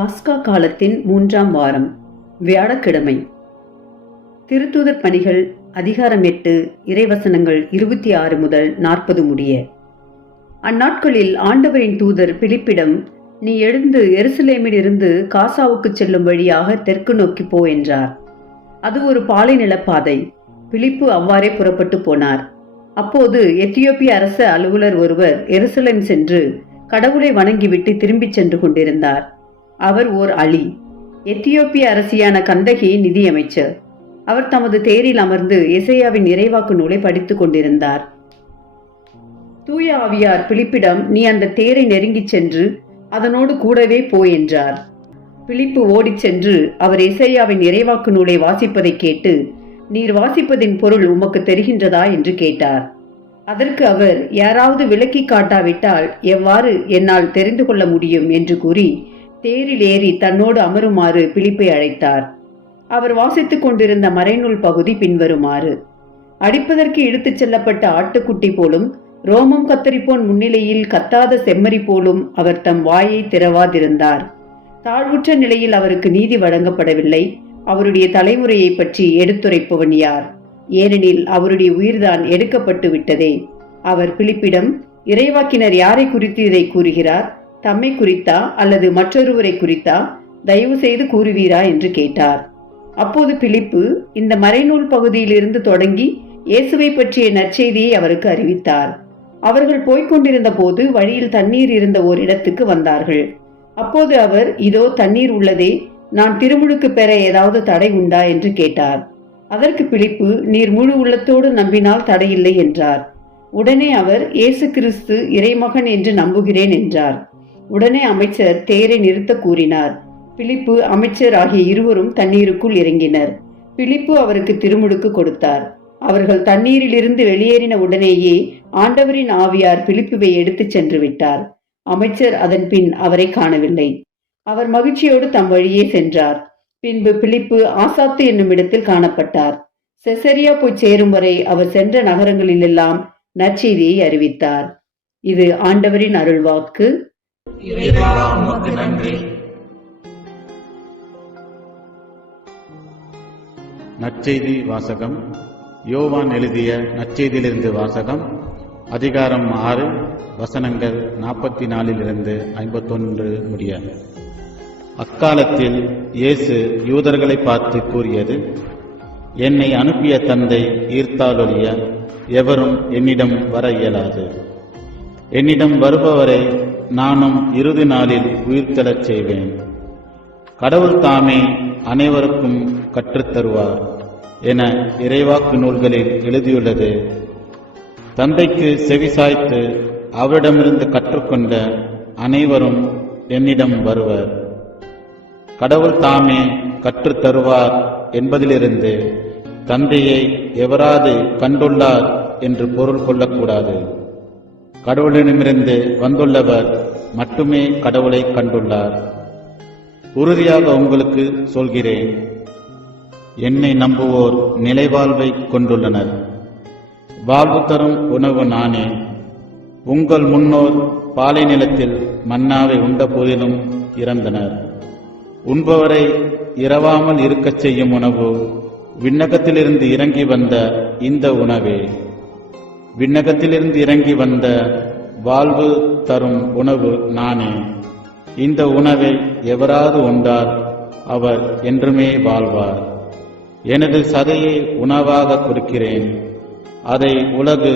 பாஸ்கா காலத்தின் 3ஆம் வாரம், வியாழக்கிழமை. திருத்தூதர் பணிகள் அதிகாரம் 8, இறைவசனங்கள் 26 முதல் 40 முடிய. அந்நாட்களில் ஆண்டவரின் தூதர் பிலிப்பிடம், நீ எழுந்து எருசலேமில் இருந்து காசாவுக்கு செல்லும் வழியாக தெற்கு நோக்கி போ என்றார். அது ஒரு பாலை நிலப்பாதை. பிலிப்பு அவ்வாறே புறப்பட்டு போனார். அப்போது எத்தியோப்பிய அரச அலுவலர் ஒருவர் எருசலேம் சென்று கடவுளை வணங்கிவிட்டு திரும்பிச் சென்று கொண்டிருந்தார். அவர் ஓர் அலி, எத்தியோப்பிய அரசியான கந்தகி நிதியமைச்சர். அவர் தமது தேரில் அமர்ந்து எசேயாவின் இறைவாக்கு நூலை படித்துக் கொண்டிருந்தார். தூய ஆவியார் பிலிப்பிடம், நீ அந்த தேரை நெருங்கிச் சென்று அதனோடு கூடவே போ என்றார். பிலிப்பு ஓடிச் சென்று அவர் எசேயாவின் இறைவாக்கு நூலை வாசிப்பதை கேட்டு, நீர் வாசிப்பதின் பொருள் உமக்கு தெரிகின்றதா என்று கேட்டார். அதற்கு அவர், யாராவது விளக்கி காட்டாவிட்டால் எவ்வாறு என்னால் தெரிந்து கொள்ள முடியும் என்று கூறி தேரில் ஏறி தன்னோடு அமருமாறு பிலிப்பை அழைத்தார். அவர் வாசித்துக் கொண்டிருந்த மறைநூல் பகுதி பின்வருமாறு: அடிப்பதற்கு இழுத்துச் செல்லப்பட்ட ஆட்டுக்குட்டி போலும், ரோமம் கத்தரிப்போன் முன்னிலையில் கத்தாத செம்மறி போலும் அவர் தம் வாயை திறவாதிருந்தார். தாழ்வுற்ற நிலையில் அவருக்கு நீதி வழங்கப்படவில்லை. அவருடைய தலைமுறையை பற்றி எடுத்துரைப்பவன் யார்? ஏனெனில் அவருடைய உயிர்தான் எடுக்கப்பட்டு விட்டதே. அவர் பிலிப்பிடம், இறைவாக்கினர் யாரை குறித்து இதை கூறுகிறார்? தம்மை குறித்தா அல்லது மற்றொருவரை குறித்தா? தயவு செய்து கூறுவீரா என்று கேட்டார். அப்போது பிலிப்பு இந்த மறைநூல் பகுதியிலிருந்து தொடங்கி இயேசுவை பற்றிய நற்செய்தியை அவருக்கு அறிவித்தார். அவர்கள் போய்கொண்டிருந்த போது வழியில் தண்ணீர் இருந்த ஓர் இடத்துக்கு வந்தார்கள். அப்போது அவர், இதோ தண்ணீர் உள்ளதே, நான் திருமுழுக்கு பெற ஏதாவது தடை உண்டா என்று கேட்டார். அதற்கு பிலிப்பு, நீர் முழு உள்ளத்தோடு நம்பினால் தடையில்லை என்றார். உடனே அவர், இயேசு கிறிஸ்து இறைமகன் என்று நம்புகிறேன் என்றார். உடனே அமைச்சர் தேரை நிறுத்த கூறினார். பிலிப்பு, அமைச்சர் ஆகிய இருவரும் தண்ணீருக்குள் இறங்கினர். பிலிப்பு அவருக்கு திருமுழுக்கு கொடுத்தார். அவர்கள் தண்ணீரிலிருந்து வெளியேறின உடனேயே ஆண்டவரின் ஆவியார் பிலிப்புவை எடுத்துச் சென்று விட்டார். அமைச்சர் அதன் பின் அவரை காணவில்லை. அவர் மகிழ்ச்சியோடு தம் வழியே சென்றார். பின்பு பிலிப்பு ஆசாத்து என்னும் இடத்தில் காணப்பட்டார். செசரியா போய் சேரும் வரை அவர் சென்ற நகரங்களிலெல்லாம் நற்செய்தியை அறிவித்தார். இது ஆண்டவரின் அருள்வாக்கு. நற்செய்தி வாசகம். யோவான் எழுதிய நற்செய்தியிலிருந்து வாசகம். அதிகாரம் 6, வசனங்கள் 44 51 முடிய. அக்காலத்தில் இயேசு யூதர்களை பார்த்து கூறியது, என்னை அனுப்பிய தந்தை ஈர்த்தாலொழிய எவரும் என்னிடம் வர இயலாது. என்னிடம் வருபவரை நானும் இறுதி நாளில் உயிர்த்தெழச் செய்வேன். கடவுள் தாமே அனைவருக்கும் கற்றுத்தருவார் என இறைவாக்கு நூல்களில் எழுதியுள்ளது. தந்தைக்கு செவிசாய்த்து அவரிடமிருந்து கற்றுக்கொண்ட அனைவரும் என்னிடம் வருவர். கடவுள் தாமே கற்றுத்தருவார் என்பதிலிருந்து தந்தையை எவராது கண்டுள்ளார் என்று பொருள் கொள்ளக்கூடாது. கடவுளிடமிருந்து வந்துள்ளவர் மட்டுமே கடவுளை கண்டுள்ளார். உறுதியாக உங்களுக்கு சொல்கிறேன், என்னை நம்புவோர் நிலைவாழ்வை கொண்டுள்ளனர். வாழ்வு தரும் உணவு நானே. உங்கள் முன்னோர் பாலை நிலத்தில் மன்னாவை உண்ட போதிலும் இறந்தனர். உண்பவரை இரவாமல் இருக்கச் செய்யும் உணவு விண்ணகத்திலிருந்து இறங்கி வந்த இந்த உணவே. விண்ணகத்திலிருந்து இறங்கி வந்த வாழ்வு தரும் உணவு நானே. இந்த உணவை எவராது உண்டால் அவர் என்றுமே வாழ்வார். எனது சதையை உணவாக கொடுக்கிறேன். அதை உலகு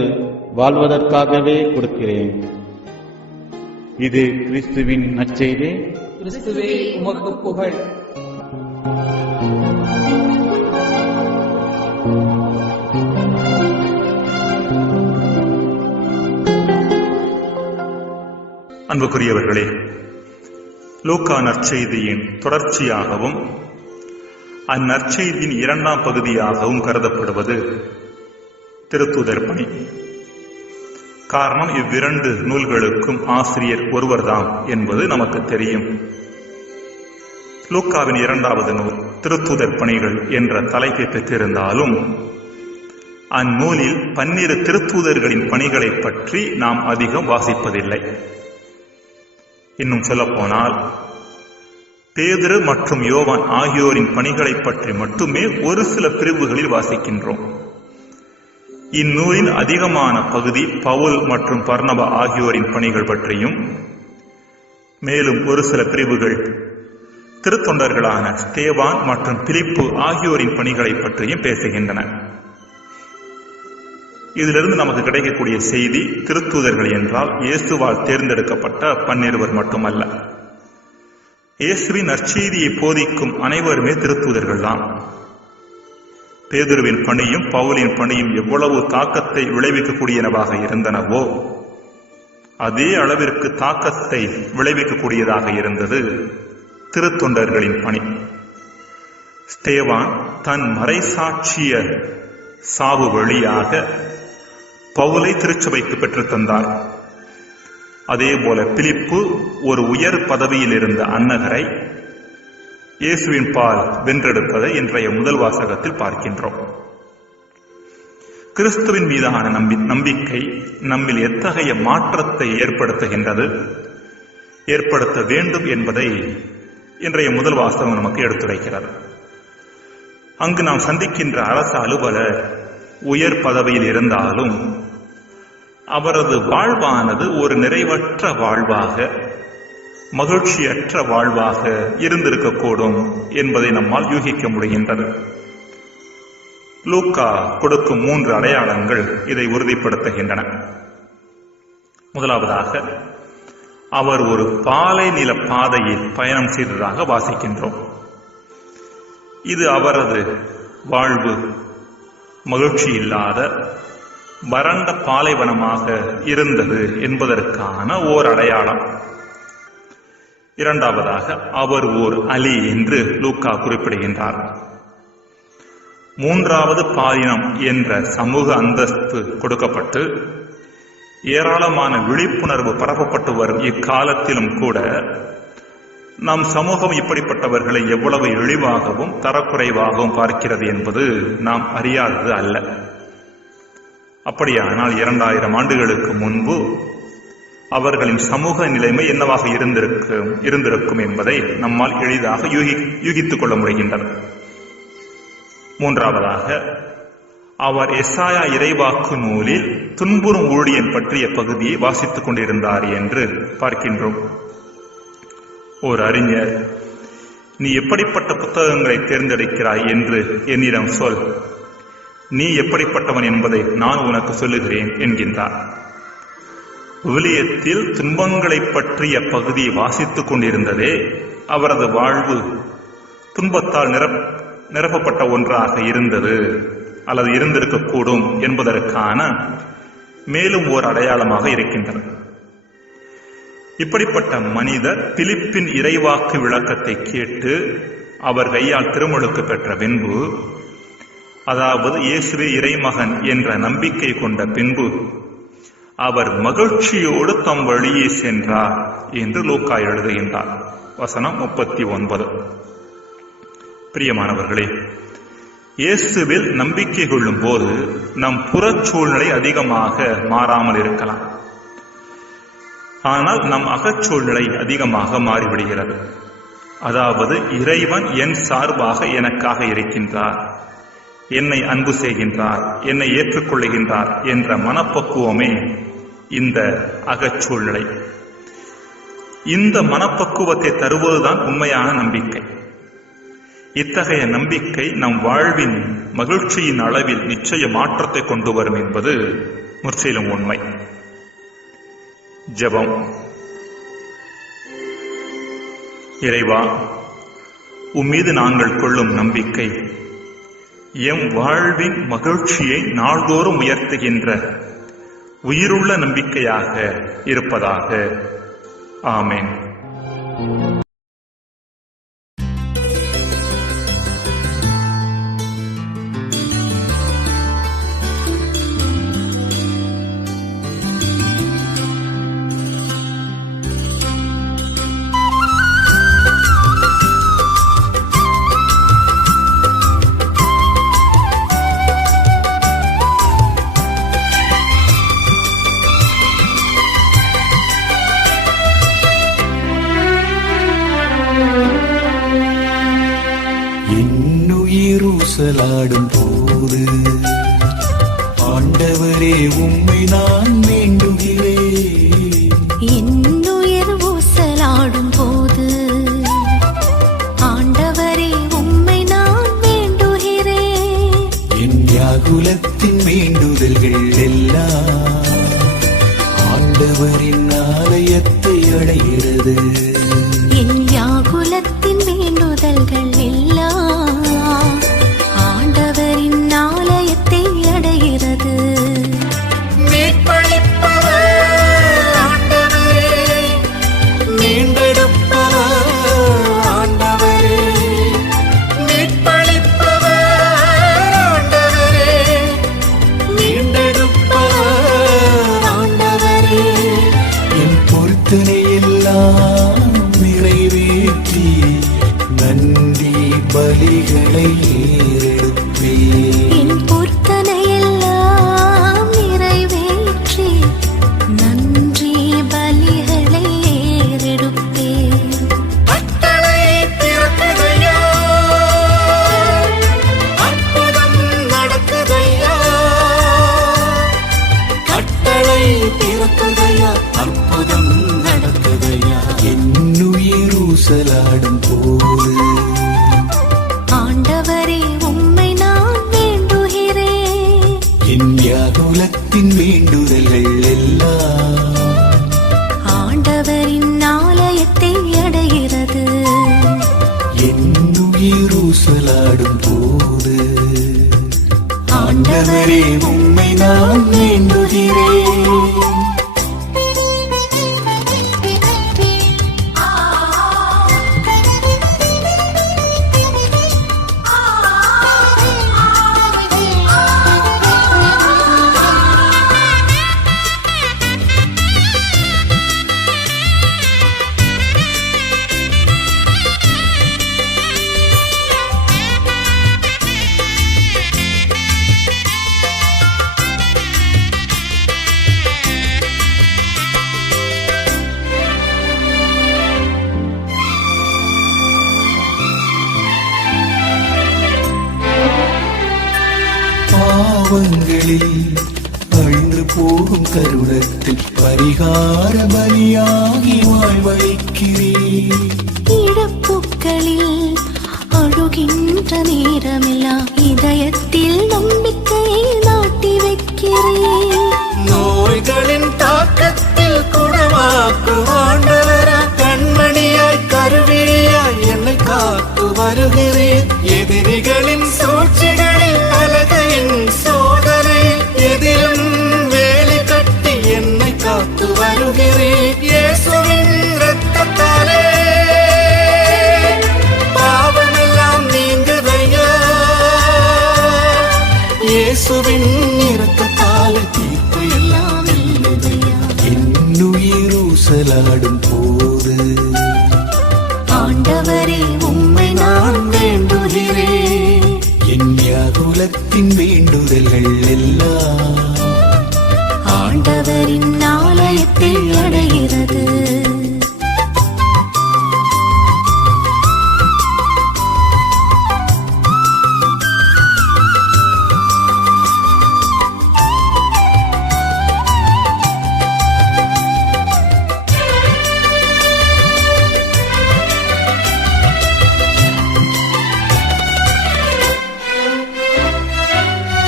வாழ்வதற்காகவே கொடுக்கிறேன். இது கிறிஸ்துவின் நற்செய்தி. கிறிஸ்துவே உமக்கு புகழ். அன்புக்குரியவர்களே, லூக்கா நற்செய்தியின் தொடர்ச்சியாகவும் அந்நற்செய்தியின் 2ஆம் பகுதியாகவும் கருதப்படுவது திருத்தூதர் பணி. காரணம், இவ்விரண்டு நூல்களுக்கும் ஆசிரியர் ஒருவர்தான் என்பது நமக்கு தெரியும். லூக்காவின் 2வது நூல் திருத்தூதர் பணிகள் என்ற தலைப்பை பெற்றிருந்தாலும் அந்நூலில் 12 திருத்தூதர்களின் பணிகளை பற்றி நாம் அதிகம் வாசிப்பதில்லை. இன்னும் சொல்லப்போனால் பேதுரு மற்றும் யோவான் ஆகியோரின் பணிகளை பற்றி மட்டுமே ஒரு சில பிரிவுகளில் வாசிக்கின்றோம். இந்நூலின் அதிகமான பகுதி பவுல் மற்றும் பர்னபா ஆகியோரின் பணிகள் பற்றியும், மேலும் ஒரு சில பிரிவுகள் திருத்தொண்டர்களான ஸ்தேவான் மற்றும் பிலிப்பு ஆகியோரின் பணிகளை பற்றியும் பேசுகின்றன. இதிலிருந்து நமக்கு கிடைக்கக்கூடிய செய்தி, திருத்தூதர்கள் என்றால் இயேசுவால் தேர்ந்தெடுக்கப்பட்ட 12 மட்டுமல்ல. இயேசுவின் நற்செய்தியை போதிக்கும் அனைவருமே திருத்தூதர்கள் தான். பேதுருவின் பணியும் பவுலின் பணியும் எவ்வளவு தாக்கத்தை விளைவிக்கக்கூடியனவாக இருந்தனவோ அதே அளவிற்கு தாக்கத்தை விளைவிக்கக்கூடியதாக இருந்தது திருத்தொண்டர்களின் பணி. ஸ்தேவான் தன் மறைசாட்சிய சாவு வழியாக பவுலை திருச்சபைக்கு பெற்றுத் தந்தார். அதேபோல பிலிப்பு ஒரு உயர் பதவியில் இருந்த அன்னகரை இயேசுவின் பால் வென்றெடுப்பதை இன்றைய முதல் வாசகத்தில் பார்க்கின்றோம். கிறிஸ்துவின் மீதான நம்பிக்கை நம்மில் எத்தகைய மாற்றத்தை ஏற்படுத்த வேண்டும் என்பதை இன்றைய முதல் வாசகம் நமக்கு எடுத்துரைக்கிறது. அங்கு நாம் சந்திக்கின்ற அரச அலுவலர் உயர் பதவியில் இருந்தாலும் அவரது வாழ்வானது ஒரு நிறைவற்ற வாழ்வாக, மகிழ்ச்சியற்ற வாழ்வாக இருந்திருக்கக்கூடும் என்பதை நம்மால் யூகிக்க முடிகின்றது. லூக்கா கொடுக்கும் 3 அடையாளங்கள் இதை உறுதிப்படுத்துகின்றன. முதலாவதாக, அவர் ஒரு பாலை நில பாதையில் பயணம் செய்ததாக வாசிக்கின்றோம். இது அவரது வாழ்வு மகிழ்ச்சி இல்லாத வறண்ட பாலைவனமாக இருந்தது என்பதற்கான ஓர் அடையாளம். இரண்டாவதாக, அவர் ஓர் அலி என்று லூக்கா குறிப்பிடுகின்றார். மூன்றாவது பாலினம் என்ற சமூக அந்தஸ்து கொடுக்கப்பட்டு ஏராளமான விழிப்புணர்வு பரப்பப்பட்டு வரும் இக்காலத்திலும் கூட நம் சமூகம் இப்படிப்பட்டவர்களை எவ்வளவு இழிவாகவும் தரக்குறைவாகவும் பார்க்கிறது என்பது நாம் அறியாதது அல்ல. அப்படியானால் 2000 ஆண்டுகளுக்கு முன்பு அவர்களின் சமூக நிலைமை என்னவாக இருந்திருக்கும் என்பதை நம்மால் எளிதாக யூகித்துக் கொள்ள முடிகின்றது. மூன்றாவதாக, அவர் எசாயா இறைவாக்கு நூலில் துன்புறும் ஊழியன் பற்றிய பகுதியை வாசித்துக் கொண்டிருந்தார் என்று பார்க்கின்றோம். ஒரு அறிஞர், நீ எப்படிப்பட்ட புத்தகங்களை தேர்ந்தெடுக்கிறாய் என்று என்னிடம் சொல், நீ எப்படிப்பட்டவன் என்பதை நான் உனக்கு சொல்லுகிறேன் என்கின்றார். விவிலியத்தில் துன்பங்களை பற்றிய பகுதியை வாசித்துக் கொண்டிருந்ததே அவரது வாழ்வு துன்பத்தால் நிரப்பப்பட்ட ஒன்றாக இருந்தது அல்லது இருந்திருக்கக்கூடும் என்பதற்கான மேலும் ஓர் அடையாளமாக இருக்கின்றது. இப்படிப்பட்ட மனிதர் பிலிப்பின் இறைவாக்கு விளக்கத்தை கேட்டு அவர் கையால் திருமுழுக்கு பெற்ற பின்பு, அதாவது இயேசுவே இறைமகன் என்ற நம்பிக்கை கொண்ட பின்பு அவர் மகிழ்ச்சியோடு தம் வழியே சென்றார் என்று லூக்கா எழுதுகின்றார். வசனம் 39. பிரியமானவர்களே, இயேசுவில் நம்பிக்கை கொள்ளும் போது நம் புறச்சூழ்நிலை அதிகமாக மாறாமல் இருக்கலாம். ஆனால் நம் அகச்சூழ்நிலை அதிகமாக மாறிவிடுகிறது. அதாவது இறைவன் என் சார்பாக எனக்காக இருக்கின்றார், என்னை அன்பு செய்கின்றார், என்னை ஏற்றுக்கொள்ளுகின்றார் என்ற மனப்பக்குவமே இந்த அகச்சூழ்நிலை. இந்த மனப்பக்குவத்தை தருவதுதான் உண்மையான நம்பிக்கை. இத்தகைய நம்பிக்கை நம் வாழ்வின் மகிழ்ச்சியின் அளவில் நிச்சய மாற்றத்தை கொண்டு வரும் என்பது முற்றிலும் உண்மை. ஜெபம். இறைவா, உம்மீது நாங்கள் கொள்ளும் நம்பிக்கை எம் வாழ்வின் மகிழ்ச்சியை நாள்தோறும் உயர்த்துகின்ற உயிருள்ள நம்பிக்கையாக இருப்பதாக. ஆமென். ஊசலாடும் போது ஆண்டவரே உம்மை நான் வேண்டுகிறேன். என்னுயிர் ஊசலாடும் போது ஆண்டவரே உம்மை நான் வேண்டுகிறேன். என் வியாகுலத்தின் வேண்டுதல்கள் எல்லாம் ஆண்டவரின் ஆலயத்தை அடைகிறது. என் வியாகுலத்தின் வேண்டுதல்கள் எல்லாம் ஆண்டவரின் ஆலயத்தை அடைகிறது. மீட்பளிப்பவர் ஆண்டவரே, மீண்டெடுப்பவர் ஆண்டவரே, மீட்பளிப்பவர் ஆண்டவரே, மீண்டெடுப்பவர் ஆண்டவரே. என் பொருத்தனை எல்லாம் நிறைவேற்றி நன்றி பலிகளை ஏறெடுப்பேன். என் பொருத்தனையெல்லாம் நிறைவேற்றி நன்றி பலிகளை ஏறெடுப்பேன். கட்டளை பிறக்குதையா, அற்புதம் நடக்குதையா. கட்டளை பிறக்குதையா, அற்புதம் நடக்குதையா. என்னுயிர் ஊசலாடும் போது ஆண்டவரே உம்மை நான் வேண்டுகிறேன். என் வியாகுலத்தின் வேண்டுதல்கள் எல்லாம் ஆண்டவரின் ஆலயத்தை அடைகிறது. என்னுயிர் ஊசலாடும் போது ஆண்டவரே உம்மை நான் வேண்டுகிறேன். பாவங்களில் அழிந்து போகும் தருணத்தில் பரிகார பலியாகி வாழ்வழிக்கிறேன். இழப்புக்களில் அழுகின்ற நேரமெல்லாம் இதயத்தில் நம்பிக்கையை நாட்டி வைக்கிறேன். நோய்களின் தாக்கத்தில் குணமாக்கு ஆண்டவரா, கண்மணியாய் கருவிழியாய் என்னை காத்து வருகிறேன். எதிரிகளின் சூழ்ச்சிகளில் அலகையின் சோதனையில் எதிலும் வேலி கட்டி என்னை காத்து வருகிறேன். இயேசுவின் இரத்தத்தாலே பாவமெல்லாம் நீங்குதையா, இயேசுவின் இரத்தத்தாலே தீர்ப்பு எல்லாம் வெல்லுதையா. என்னுயிர் ஊசலாடும் போது ஆண்டவரே உம்மை நான் வேண்டுகிறேன். என் வியாகுலத்தின் வேண்டுதல்கள் எல்லாம் ஆண்டவரின் ஆலயத்தை அடைகிறது.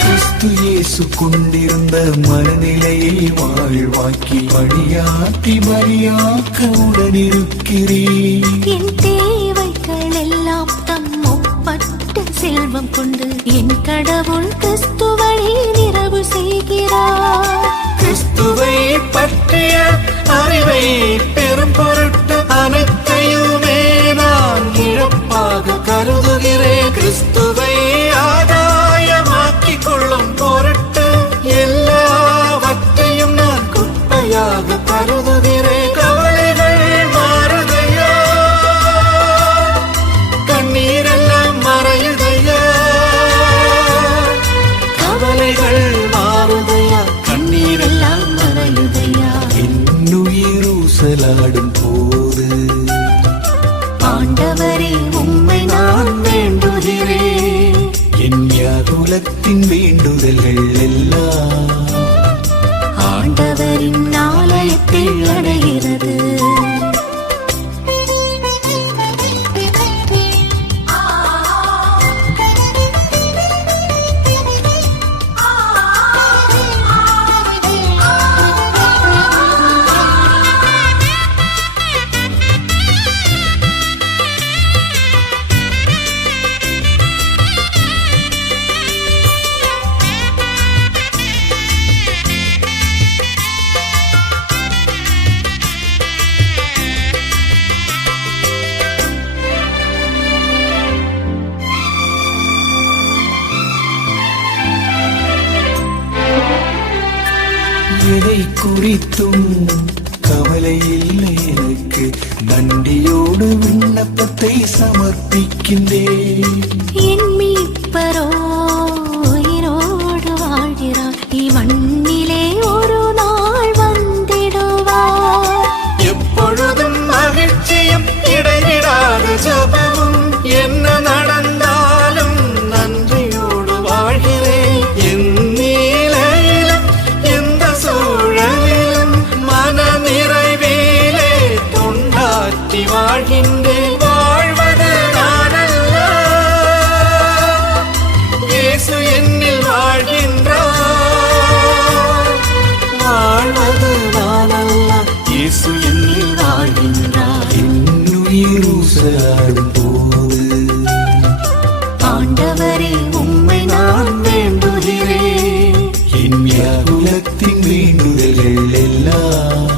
கிறிஸ்து இயேசு கொண்டிருந்த மனநிலையை வாழ்வாக்கி வழியாக்கி பலியாக்க உடனிருக்கிறேன். என் தேவைகள் எல்லாம் தம் ஒப்பற்ற செல்வம் கொண்டு என் கடவுள் கிறிஸ்து வழி நிறைவு செய்கிறார். கிறிஸ்துவை பற்றிய அறிவை பெரும் பொருட்டு அனைத்தையுமே நான் இழப்பாக கருதுகிறேன். கிறிஸ்துவை ஆதாயமாக்கிக் கொள்ளும் பொருட்டு எல்லாவற்றையும் நான் குப்பையாக கருதுகிறேன். கவலைகள் மாறுதையா, கண்ணீரெல்லாம் மறையுதையா. கவலைகள் மாறுதையா, கண்ணீரெல்லாம் மறையுதையா. என்னுயிர் ஊசலாடும் எதை குறித்தும் கவலை இல்லை எனக்கு. நன்றியோடு விண்ணப்பத்தை சமர்ப்பிக்கின்றேன். என் மீட்பரோ உயிரோடு வாழ்கிறார், இம்மண்ணிலே ஒரு நாள் வந்திடுவார். எப்பொழுதும் மகிழ்ச்சியும் இடைவிடாத ஜபமும், என்ன நடந்தாலும் நன்றியோடு வாழ்கிறேன். என் நிலையிலும் எந்த சூழலிலும் மன நிறைவிலே தொண்டாற்றி வாழ்கின்றேன். வாழ்வது நானல்ல, இயேசு என்னில் வாழ்கின்றார். வாழ்வது நானல்ல, இயேசு என்னில் வாழ்கின்றார். என்னுயிர் ஊசலாடும் போது ஆண்டவரே உம்மை நான் வேண்டுகிறேன். என் வியாகுலத்தின் வேண்டுதல்கள் எல்லாம்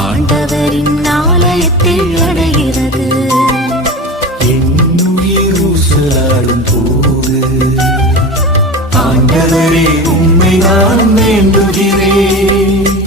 ஆண்டவரின் ஆலயத்தில் அடைகிறது. என்னுயிர் ஊசலாடும் போது ஆண்டவரே உம்மை நான் வேண்டுகிறேன்.